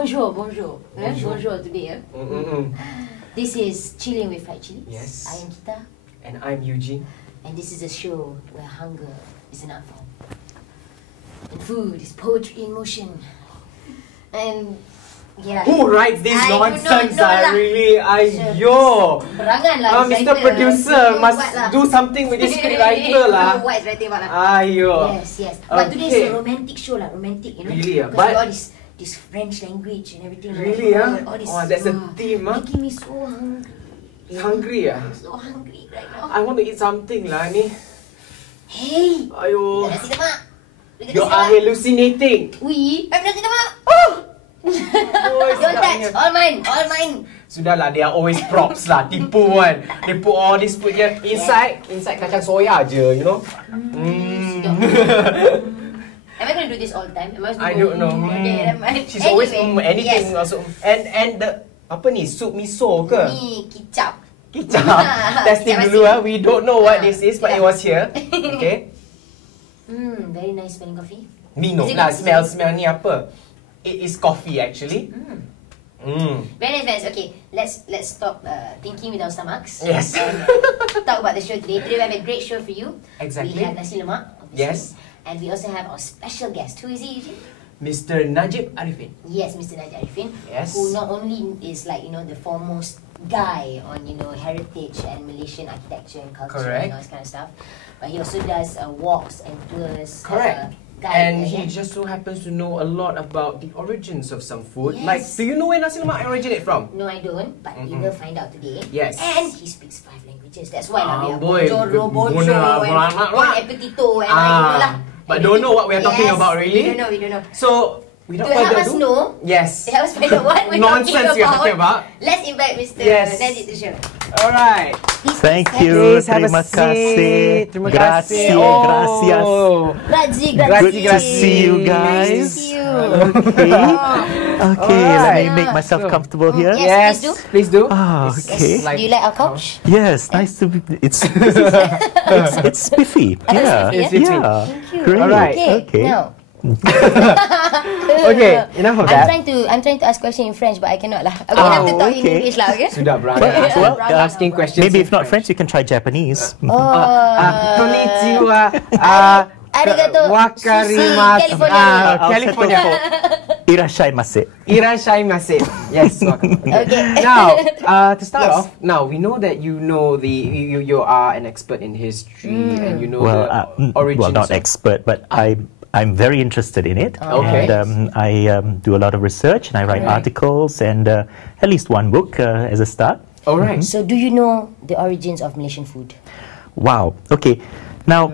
bonjour, bonjour. Bonjour today. This is Chillin with Friedchillies. Yes. I am Kita. And I'm Eugene. And this is a show where hunger is an art form. And food is poetry in motion. And yeah. Who writes this nonsense? Really? Yo! Berangan lah. Mr. Producer must do something with this scriptwriter lah. What is writing about lah? Ayo. Yes. But today is a romantic show lah. Romantic, you know. Really? Because all this French language and everything. Really? All this, that's a theme. Making me so hungry. Hungry? I'm so hungry right now. I want to eat something lah ni. Hey! Ayo. Nasi lemak. You are hallucinating. I'm nasi lemak. Don't touch. All mine. Sudahlah, they are always props lah. Tipu kan. They put all this food here inside kacang soya je, you know. Am I going to do this all the time? I don't know. She's always anything also. And the apa ni, soup miso ke? Ni kicap. Testing dulu we don't know what this is, but it was here. Okay. Very nice smelling coffee. Minum lah, smell ni apa? It is coffee actually. Very nice. Okay, let's stop thinking with our stomachs. Yes. Talk about the show today. Today we have a great show for you. Exactly. We have nasi lemak. Yes. And we also have our special guest. Who is he, Eugene? Mr. Najib Ariffin. Yes, Mr. Najib Ariffin. Yes. Who not only is like, you know, the foremost guy on, you know, heritage and Malaysian architecture and culture. Correct. And all this kind of stuff, but he also does walks and tours. Correct. And he just so happens to know a lot about the origins of some food. Yes. Like, do you know where nasi lemak originated from? No, I don't, but we will find out today. Yes. And he speaks 5 languages. That's why we are boy. bonjour, and bon appetito, and you know lah. But don't know what we are talking about, really? We don't know. So, without to help further us ado, know, yes. to help us find out what we're nonsense you're talking about, let's invite Mr. Najib to the show. Alright. Thank you. Terima kasih. Gracias. Good to see you guys. Okay, let me make myself comfortable here. Yes, please do. Okay. Do you like our couch? Yes, nice to be. It's spiffy. Yeah. It's spiffy. Yeah. Thank you. Great. Alright. Okay. Now. Okay, enough of that. I'm trying to ask question in French, but I cannot lah. I'm gonna have to talk in English lah, okay? Sudah beranak. Well, asking questions. Maybe if not French, you can try Japanese. Konnichiwa. Arigato. Wakarimasu. California. Irashaimase. Irashaimase. Yes. Okay. Now, to start off, now we know that you know you are an expert in history and you know the origins. Well, not expert, but I'm very interested in it. Okay. And I do a lot of research and I write articles and at least one book as a start. All right. So, do you know the origins of Malaysian food? Wow. Okay. Now,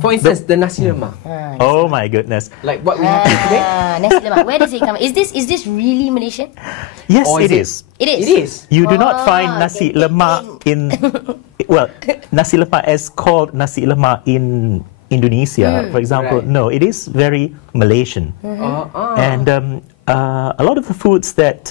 for instance, the nasi lemak. Oh my goodness! Like what we have today. Nasi lemak. Where does it come? Is this really Malaysian? Yes, Or it is. It is. It is. You do not find nasi lemak in nasi lemak as called nasi lemak in Indonesia, for example. Right. No, it is very Malaysian. And a lot of the foods that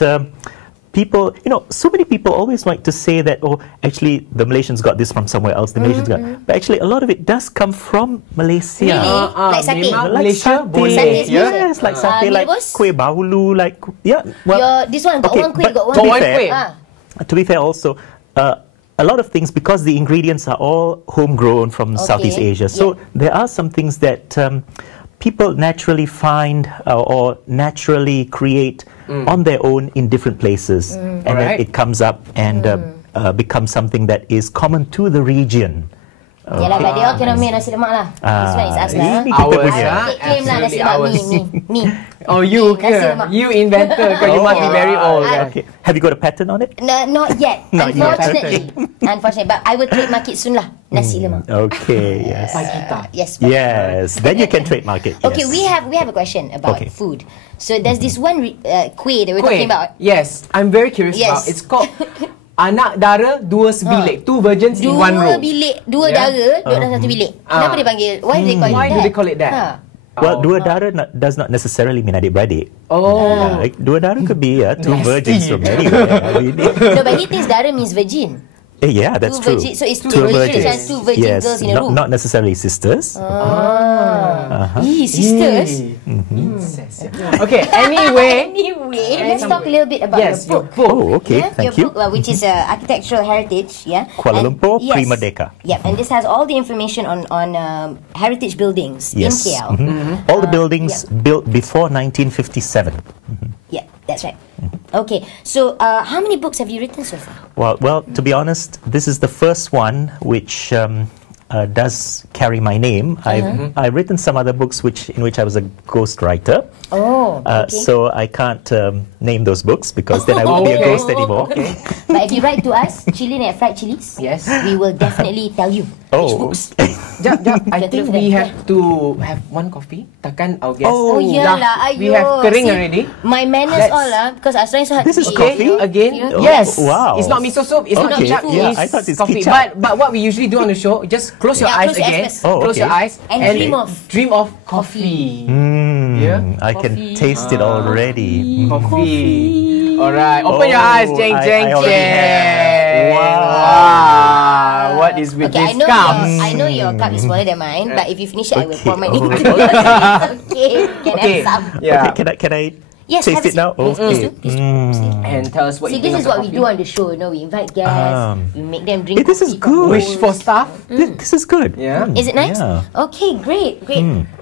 people, so many people always like to say that, oh, actually the Malaysians got this from somewhere else, the Malaysians got, but actually a lot of it does come from Malaysia. Really? Like satay? Memang Like Malaysia satay. boleh. Yes, like satay, like kuih bahulu, like, well, this one got one kuih, got one to be one fair, kuih. To be fair also, a lot of things, because the ingredients are all homegrown from Southeast Asia, so there are some things that people naturally find or naturally create on their own in different places, and then it comes up and becomes something that is common to the region. Yalah, but they all cannot make nasi lemak lah. This one is us lah. Ini kita punya. I claim lah nasi lemak me. Oh, you Nasi ke? lemak. You inventor ke? You must be very old. Okay. Have you got a patent on it? No, not yet. Not yet. Unfortunately, but I will trademark it soon lah. Nasi lemak. Okay, yes. Yes. Yes, then you can trademark it. Okay, yes. we have a question about food. So there's this one kuih that we're talking about. Yes, I'm very curious about. It's called anak dara dua sebilik. Two virgins in one room. Dua dara duduk dalam satu bilik. Kenapa dia panggil? Why do they call it that? Why do they call it that? Well, dua dara does not necessarily mean adik-beradik. Oh. Like, dua dara could be two virgins from anywhere. No, but he thinks dara means virgin. Yeah, that's true. So it's two virgins and two virgin girls in a room. Not necessarily sisters. Sisters. Incest. Okay. Anyway, Let's talk a little bit about your book. Oh, okay. Thank you. Your book, which is architectural heritage. Kuala Lumpur, Prima Deka. Yeah, and this has all the information on heritage buildings in KL. All the buildings built before 1957. Yeah, that's right. Okay, so how many books have you written so far? Well, to be honest, this is the first one which does carry my name. I've written some other books in which I was a ghostwriter. Oh, okay. So I can't name those books because then I won't be a ghost anymore. Okay. But if you write to us, Chillin at Friedchillies, Yes. we will definitely tell you which books. Jap, I think we have to have one coffee. Takkan our guest. Oh, yalah, we have kering already. My manners all because I was trying so hard. This is to eat, coffee? Again? Oh, Yes. wow. It's not miso soup. It's not Okay. kicap. Yeah, I thought it's coffee. kicap. But what we usually do on the show, just close your eyes close your again. eyes first. Oh, Close your okay. eyes And dream of coffee. Yeah. I can taste it already. Coffee. Alright. Open your eyes, Jeng I Jeng already Jeng. have. Wow. What is with Okay, this cup? I know your cup is smaller than mine, but if you finish it, I will Okay. pour mine Oh, into yours. It's okay. Can Okay. have some. Yeah. Okay, can I Yes, taste have a it now? sip. Please do. Please do. And tell us what See, you think this is of the what we coffee. do on the show. We invite guests, we make them drink This is coffee from good. Wish for bowls. stuff. This is good. Yeah. Is it nice? Yeah. Okay, great.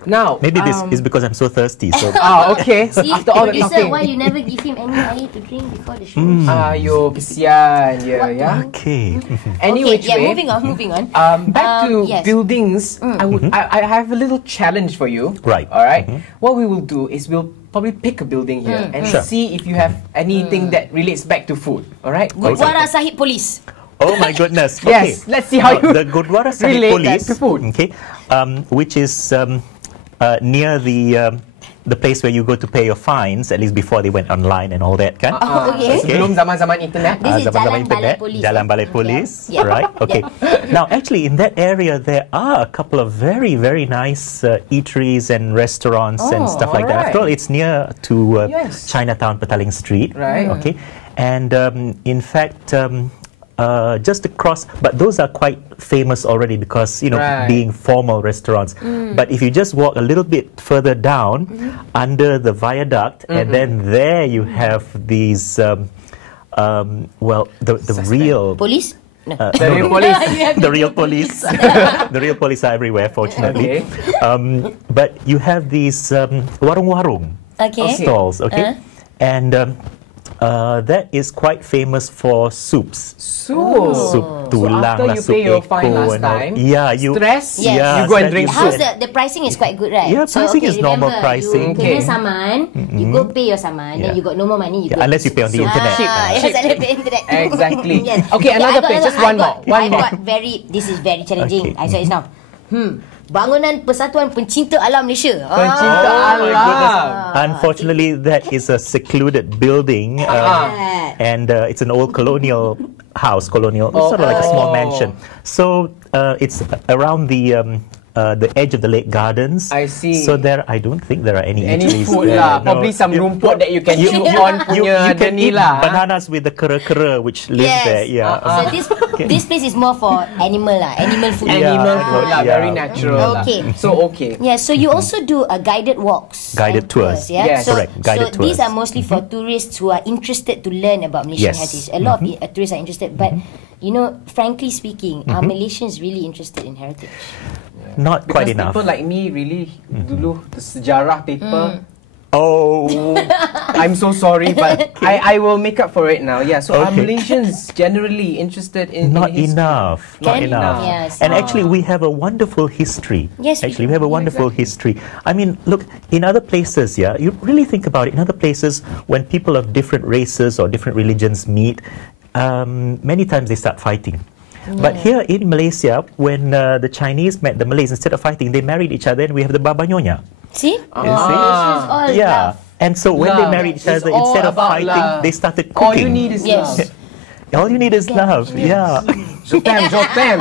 Now. Maybe this is because I'm so thirsty. So Okay. See, After all the producer, talking. why you never give him any air to drink before the show? Ayo, kesian. Yeah. okay. Anyway, Okay, moving on. Back to yes. buildings. I have a little challenge for you. Right. All right. What we will do is we'll probably pick a building here and Sure. see if you have anything that relates back to food. All right. Gurdwara Sahib Police. Oh my goodness. Okay. Yes. Let's see how you The Gurdwara Sahib relate Police, that to food. okay, which is near the place where you go to pay your fines, at least before they went online and all that, kan? Okay. Sebelum zaman-zaman internet. This is Zaman-zaman Jalan Balai internet, Polis. Jalan Balai Polis, Yeah. right? Okay. Now, actually, in that area, there are a couple of very, very nice eateries and restaurants and stuff like that. alright. After all, it's near to Yes. Chinatown, Petaling Street. Right. Okay. And in fact, just across, but those are quite famous already because, Right. being formal restaurants. But if you just walk a little bit further down under the viaduct, and then there you have these, the real Police? No. The real police. the real police. The real police are everywhere, fortunately. Okay. But you have these warung-warung Okay. stalls, okay? And that is quite famous for soups. Soup tulang, after you pay your fine last and all. time, Yeah, you stress, Yes. yeah, you go and stress, drink you soup. How's the pricing is quite good, right? Yeah, pricing is normal remember, pricing. You kena saman, you go pay your saman, then Yeah. you got no more money. Yeah, unless you pay on the internet. Yes, unless pay internet. Exactly. Yes. Okay, another place, just one more. I got this is very challenging. Okay. I saw it now. Bangunan Persatuan Pencinta Alam Malaysia. Pencinta alam. Unfortunately, that is a secluded building, and it's an old colonial house, sort of like a small mansion. So it's around the edge of the Lake Gardens. I see. So I don't think there are any eateries food there. lah. No. Probably some rumput that you can chew you- on punya You can ni eat lah. bananas with the kera-kera which live Yes. there. Yeah. So this place is more for animal food. Yeah. Animal food lah, Yeah. very natural Okay. lah. So okay. Yeah, so you also do guided walks. Guided and tours. Yeah? Yes. So, Correct, guided so these tours. are mostly for tourists who are interested to learn about Malaysian Yes. heritage. A lot of tourists are interested, but frankly speaking, are Malaysians really interested in heritage? Not quite Because enough. people like me really dulu the sejarah paper. Oh. I'm so sorry, but I will make up for it now. Yeah. So are Okay. Malaysians generally interested in Not history? enough. Not Can- enough. Yes. And actually, we have a wonderful history. Yes, we actually, we have a wonderful history. I mean, look, in other places, you really think about it. In other places, when people of different races or different religions meet, many times they start fighting. But here in Malaysia, when the Chinese met the Malays, instead of fighting, they married each other, and we have the Baba Nyonya. See? see? Malaysians all Yeah. love. And so when they Love. married each It's other, all instead of about fighting, love. they started All cooking. you need is Yes. love. All you need is love. Yeah. Jotem, jotem.